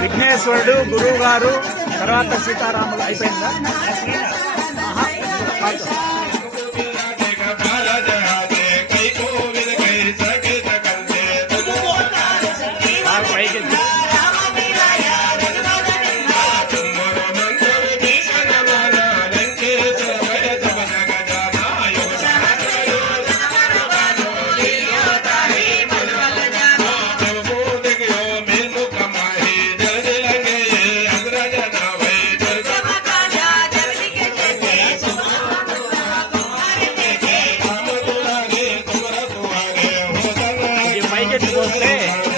విఘ్నేశ్వరుడు గురువు గారు, తర్వాత సీతారాములు అయిపోయిందా?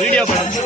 వీడియో పడచ్చు.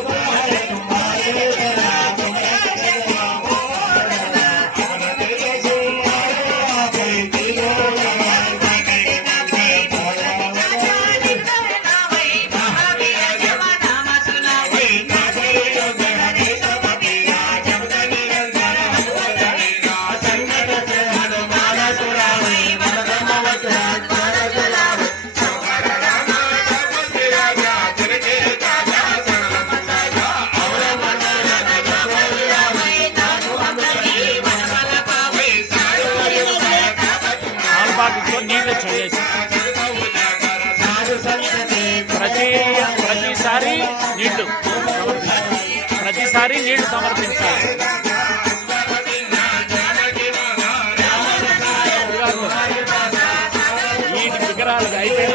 ప్రతిసారి నీళ్లు సమర్పించాలి. ఈ విగ్రహాలు అయిపోయిన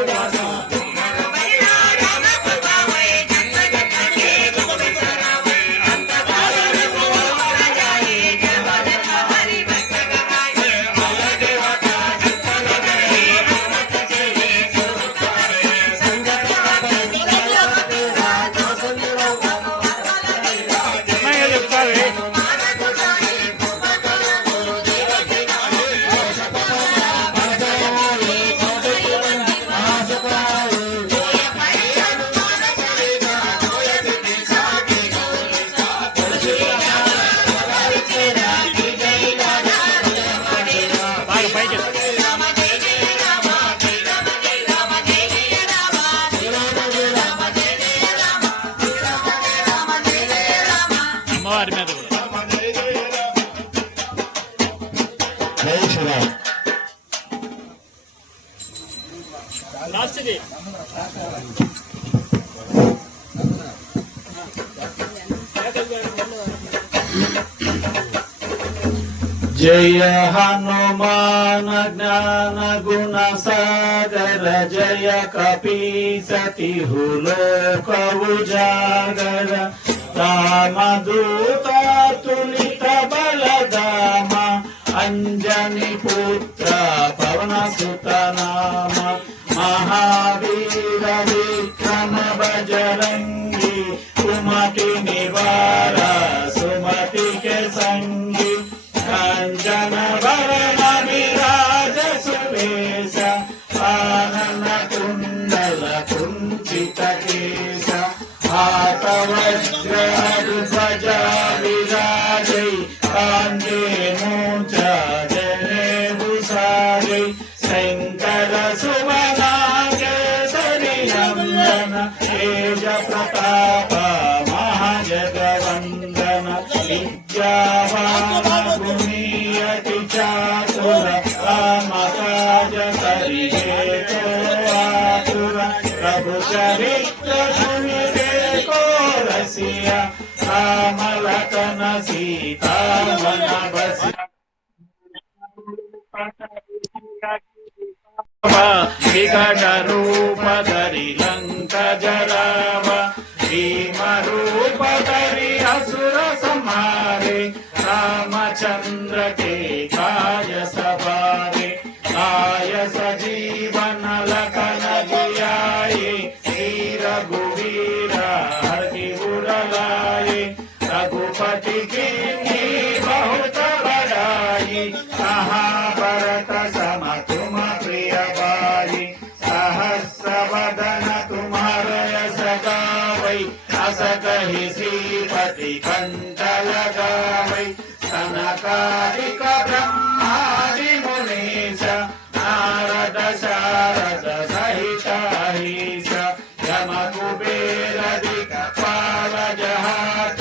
అమ్మవారి మీద जय हनुमान ज्ञान गुण सागर जय कपीसति लोक उजागर रामदूत तुलित बलधाम अंजनी पुत्र पवन सुत नाम महावीर विक्रम बजरंगी कुमति निवार सुमति के संगी कंचन वरण विराज सुवेश कानन कुंडल कुंचित केश हाथ वज्र ध्वजा विराजै कांधे मूंछ जनेभूषायै शंकर सुमन केसरी नंदन तेज प्रताप महाजगवंदन विद्यावान गुणीयति चातुर रामकाज करिगे आतुर प्रभु चरित्र सुनिबे को रसिया राम लखन सीता मन बसिया विकट रूप धरि लंक जरावा भीम रूप धरि असुर संहारे रामचंद्र के काज सवारे आय सजीवन लखन जियाए श्री रघुवीर हरि गुर लाए रघुपति कीन्ही बहुत बड़ाई कहा भरत सम तुम प्रिय बाई सहस्र वदन तुम्हारे यश गावै अस कहि श्रीपति कंठ लगावै सनकादिक ब्रह्मादि मुनीश नारद शारद सहित अहीश यम कुबेर दिक्पाल जहात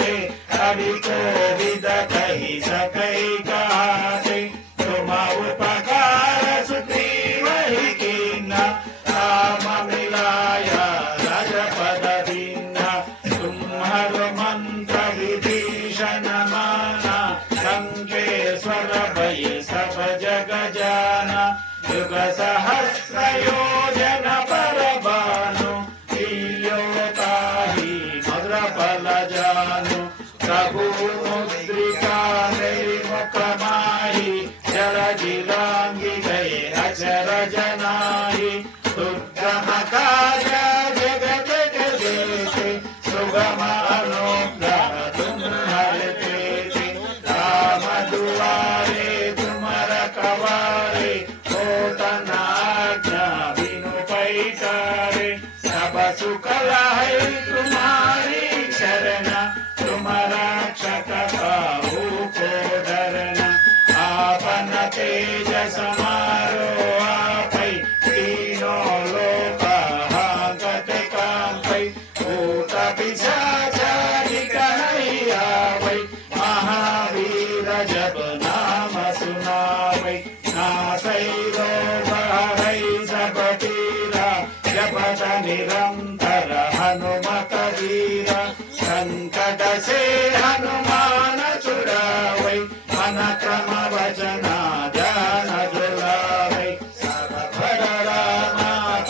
सुकल है तुम्हारी शरण, तुम रक्षक काहू को डरना। आपन तेज समारो आपै, तीनों लोक हांकत कांपै। भूत पिशाच निक नहीं आवै, महावीर जब नाम सुनावै। नासै रोग हरै सब पीरा, जपत निरंतर हनुमत वीरा। संकट से हनुमान छुड़ावै, मन क्रम वचना ध्यान जुलावै। सब भर राम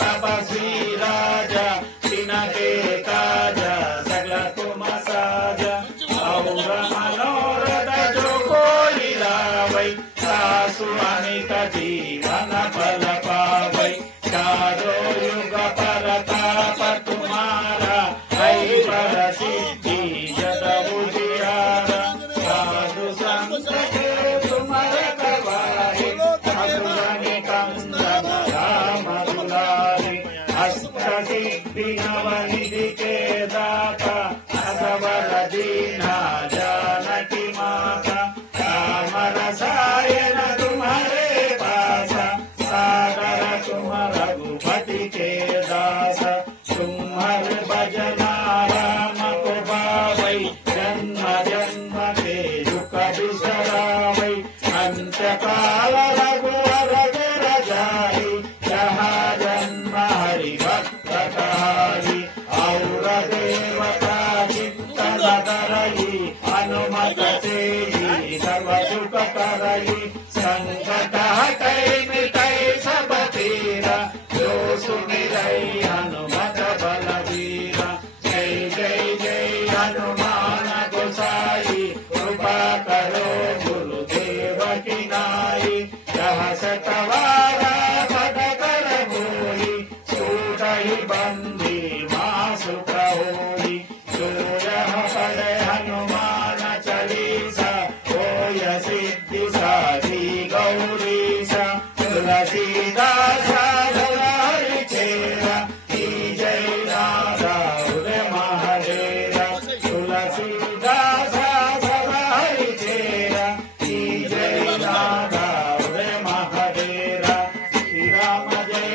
तपस्वी राजा, तिनके काज सकल तुम साजा। और मनोरथ जो कोई लावै, सासु अनिक जीवन फल पावै। चारों युग परताप तुम्हारा, ऐश्वर सिद्धि जग उजियारा। साधु संत के तुम रखवारे, असुर निकंदन राम दुलारे। अष्ट सिद्धि नवनिधि के दाता, असबर दीना जानकी माता। राम रसायन तुम्हारे पासा, सादर तुम रघुपति के दासा। तुम्हारे भजना राम को पावै, जन्म जन्म के दुख बिसरावै। अंत काल रघुवर गुर जाई, जहाँ जन्म हरि भक्त कहाई। और देवता चित्तन धरई, हनुमत से ही सर्व सुख करई। संकट हटै मिटै सब पीरा, जो सुमिरै हनुमत बलवीरा। जय जय जय हनुमान गोसाई, कृपा करो गुरुदेव की नाई। यह सतवारा पद कर मोहि, सूटहि बंदी मासु प्रहोरी। जो यह पढ़े हनुमान चालीसा, होय सिद्धि साधी गौरीसा। तुलसीदास हरि चेरा, की जय नादा उदय महादेवा। तुलसीदास हरि चेरा, की जय नादा उदय महादेवा। श्री राम जय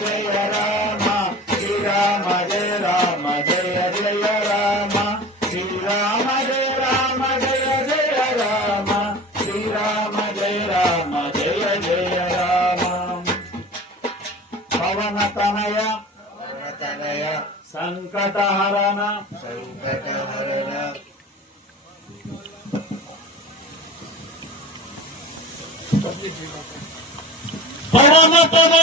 जय राम, श्री राम जय जय राम। श्री राम जय जय राम, श्री राम जय जय राम। पवन तनय संकट हरण, पवन तनय